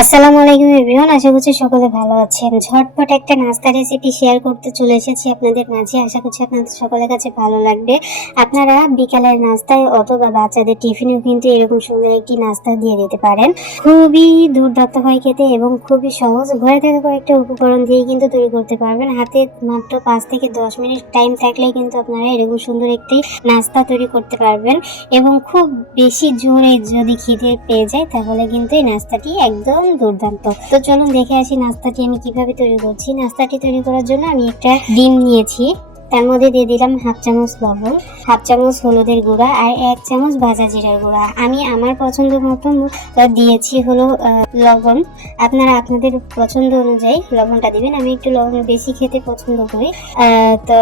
আসসালামু আলাইকুম এভরিওয়ান, আশা করছি সকলে ভালো আছেন। ঝটপট একটা নাস্তা রেসিপি শেয়ার করতে চলে এসেছি আপনাদের মাঝে। আশা করছি আপনাদের সকলের কাছে ভালো লাগবে। আপনারা বিকালের নাস্তায় অথবা বাচ্চাদের টিফিনেও কিন্তু এরকম সুন্দর একটি নাস্তা দিয়ে দিতে পারেন। খুবই দুর্দান্ত হয় খেতে এবং খুবই সহজ। ঘরে থাকা কয়েকটা উপকরণ দিয়ে কিন্তু তৈরি করতে পারবেন। হাতে মাত্র 5 থেকে 10 মিনিট টাইম থাকলেই কিন্তু আপনারা এরকম সুন্দর একটি নাস্তা তৈরি করতে পারবেন। এবং খুব বেশি জোরে যদি খিদে পেয়ে যায় তাহলে কিন্তু এই নাস্তাটি একদম দুর্দান্ত। তো চলুন দেখে আসি নাস্তাটি আমি কিভাবে তৈরি করছি। নাস্তাটি তৈরি করার জন্য আমি একটা ডিম নিয়েছি, তার মধ্যে দিয়ে দিলাম হাফ চামচ লবণ, হাফ চামচ হলুদের গুঁড়া আর 1 চামচ ভাজা জিরার গুঁড়া। আমি আমার পছন্দ মতো দিয়েছি হলো লবণ। আপনারা আপনাদের পছন্দ অনুযায়ী লবণটা দিবেন। আমি একটু লবণ বেশি খেতে পছন্দ করি, তো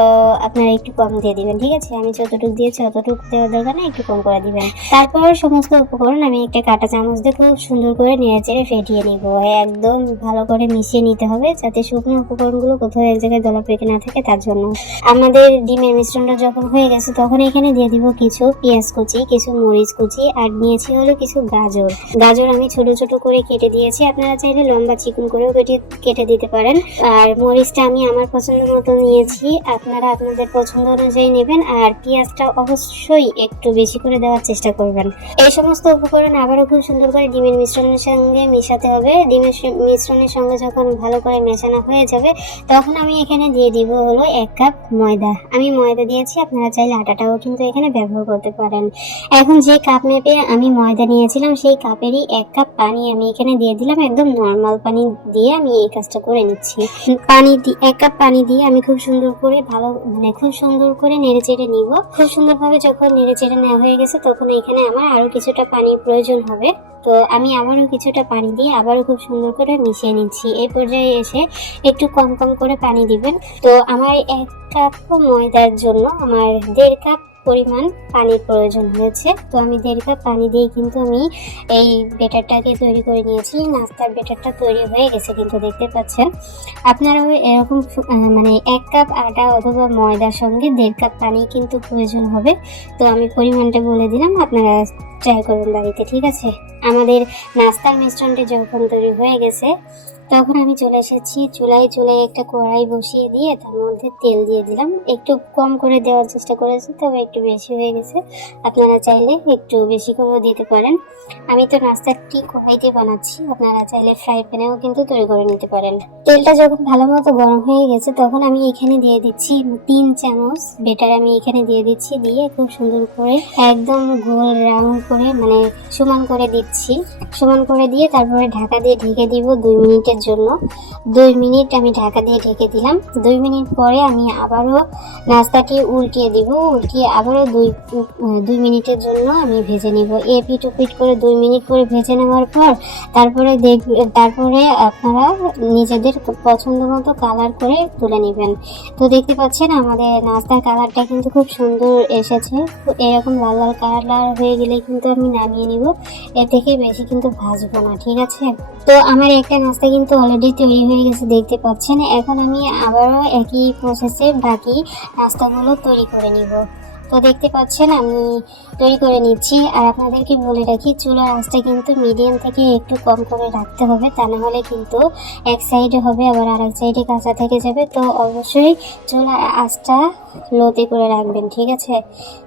আপনারা একটু কম দিয়ে দিবেন, ঠিক আছে। আমি যতটুকু দিয়েছি অতটুকু দেওয়ার দরকার না, একটু কম করে দিবেন। তারপর সমস্ত উপকরণ আমি একটা কাঁটা চামচ দিয়ে খুব সুন্দর করে নেড়ে চেড়ে ফেটিয়ে নিব। একদম ভালো করে মিশিয়ে নিতে হবে যাতে শুকনো উপকরণগুলো কোথাও এক জায়গায় দলা পেকে না থাকে। তার জন্য আমাদের ডিমের মিশ্রণটা যখন হয়ে গেছে তখন এখানে দিয়ে দিব কিছু পেঁয়াজ কুচি, কিছু মরিচ কুচি আর নিয়েছি হলো কিছু গাজর। গাজর আমি ছোট ছোট করে কেটে দিয়েছি, আপনারা চাইলে লম্বা চিকন করেও কেটে দিতে পারেন। আর মরিচটা আমি আমার পছন্দ মতো নিয়েছি, আপনারা আপনাদের পছন্দ অনুযায়ী নেবেন। আর পেঁয়াজটা অবশ্যই একটু বেশি করে দেওয়ার চেষ্টা করবেন। এই সমস্ত উপকরণ আবারও খুব সুন্দর করে ডিমের মিশ্রণের সঙ্গে মেশাতে হবে। ডিমের মিশ্রণের সঙ্গে যখন ভালো করে মেশানো হয়ে যাবে তখন আমি এখানে দিয়ে দিব হলো 1 কাপ ময়দা। আমি ময়দা দিয়েছি, আপনারা চাইলে আটাটাও কিন্তু এখানে ব্যবহার করতে পারেন। এখন যে কাপ মেপে আমি ময়দা নিয়েছিলাম সেই কাপেরই 1 কাপ পানি আমি এখানে দিয়ে দিলাম। একদম নর্মাল পানি দিয়ে আমি এই কাজটা করে নিচ্ছি। 1 কাপ পানি দিয়ে আমি খুব সুন্দর করে খুব সুন্দর করে নেড়ে চেড়ে নিব। খুব সুন্দরভাবে যখন নেড়ে চেড়ে নেওয়া হয়ে গেছে তখন এখানে আমার আরো কিছুটা পানির প্রয়োজন হবে। তো আমি আবারও কিছুটা পানি দিয়ে আবারও খুব সুন্দর করে মিশিয়ে নিচ্ছি। এই পর্যায়ে এসে একটু কম কম করে পানি দিবেন। তো আমার 1 কাপ ময়দার জন্য আমার 1.5 কাপ পরিমাণ পানির প্রয়োজন হয়েছে। তো আমি 1.5 কাপ পানি দিয়ে কিন্তু আমি এই ব্যাটারটাকে তৈরি করে নিয়েছি। নাস্তার ব্যাটারটা তৈরি হয়ে গেছে কিন্তু দেখতে পাচ্ছেন। আপনারাও এরকম 1 কাপ আটা অথবা ময়দার সঙ্গে 1.5 কাপ পানি কিন্তু প্রয়োজন হবে। তো আমি পরিমাণটা বলে দিলাম, আপনারা ট্রাই করবেন বাড়িতে, ঠিক আছে। আমাদের নাস্তার মিশ্রণটি যখন তৈরি হয়ে গেছে তখন আমি চলে এসেছি চুলায় একটা কড়াই বসিয়ে দিয়ে তার মধ্যে তেল দিয়ে দিলাম। একটু কম করে দেওয়ার চেষ্টা করেছি, তবে একটু বেশি হয়ে গেছে। আপনারা চাইলে একটু বেশি করেও দিতে পারেন। আমি তো নাস্তাটি কড়াইতে বানাচ্ছি, আপনারা চাইলে ফ্রাই প্যানেও কিন্তু তৈরি করে নিতে পারেন। তেলটা যখন ভালো মতো গরম হয়ে গেছে তখন আমি এখানে দিয়ে দিচ্ছি 3 চামচ বেটার। আমি এখানে দিয়ে দিচ্ছি, দিয়ে খুব সুন্দর করে একদম গোল রাউন্ড করে সমান করে দিচ্ছি। সমান করে দিয়ে তারপরে ঢাকা দিয়ে ঢেকে দিব 2 মিনিটের জন্য। 2 মিনিট আমি ঢাকা দিয়ে ঢেকে দিলাম। 2 মিনিট পরে আমি আবারও নাস্তাটি উল্টিয়ে দিব। উল্টিয়ে আবারও 2 মিনিটের জন্য আমি ভেজে নিব। এপিট ওপিট করে 2 মিনিট করে ভেজে নেওয়ার পর তারপরে আপনারা নিজেদের পছন্দ মতো কালার করে তুলে নেবেন। তো দেখতে পাচ্ছেন আমাদের নাস্তার কালারটা কিন্তু খুব সুন্দর এসেছে। এরকম লাল লাল কালার হয়ে গেলে কিন্তু আমি নামিয়ে নিব। এর থেকে বেশি কিন্তু ভাজবো না, ঠিক আছে। তো আমার একটা নাস্তা কিন্তু অলরেডি তৈরি হয়ে গেছে দেখতে পাচ্ছেন। এখন আমি আবারও একই প্রসেসে বাকি নাস্তাগুলো তৈরি করে নিব। তো দেখতে পাচ্ছেন আমি তৈরি করে নিচ্ছি। আর আপনাদেরকে বলে রাখি, চুলার আঁচটা কিন্তু মিডিয়াম থেকে একটু কম করে রাখতে হবে, তা না হলে কিন্তু এক সাইডে হবে আবার আরেক সাইডে কাঁচা থেকে যাবে। তো অবশ্যই চুলার আঁচটা লোতে করে রাখবেন, ঠিক আছে।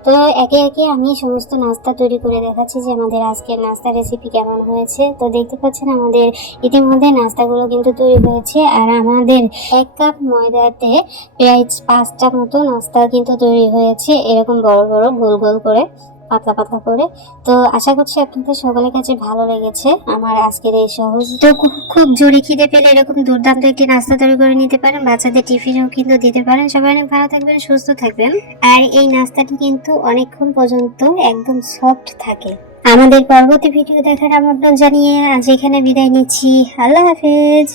তো একে একে আমি সমস্ত নাস্তা তৈরি করে দেখাচ্ছি যে আমাদের আজকের নাস্তা রেসিপি কেমন হয়েছে। তো দেখতে পাচ্ছেন আমাদের ইতিমধ্যে নাস্তাগুলো কিন্তু তৈরি হয়েছে। আর আমাদের 1 কাপ ময়দাতে প্রায় 5টা মতো নাস্তা কিন্তু তৈরি হয়েছে, এরকম বড় বড় গোল গোল করে, পাতলা পাতলা করে। তো আশা করছি আপনাদের সকলের কাছে ভালো লেগেছে আমার আজকের এই সহজ। তো খুব জোরে খিদে পেলে এরকম দুর্দান্ত একটি নাস্তা তৈরি করে নিতে পারেন, বাচ্চাদের টিফিনেও কিন্তু দিতে পারেন। সবাই অনেক ভালো থাকবেন, সুস্থ থাকবেন। আর এই নাস্তাটি কিন্তু অনেকক্ষণ পর্যন্ত একদম সফট থাকে। আমাদের পরবর্তী ভিডিও দেখার আমন্ত্রণ জানিয়ে আজ এখানে বিদায় নিচ্ছি। আল্লাহ হাফেজ।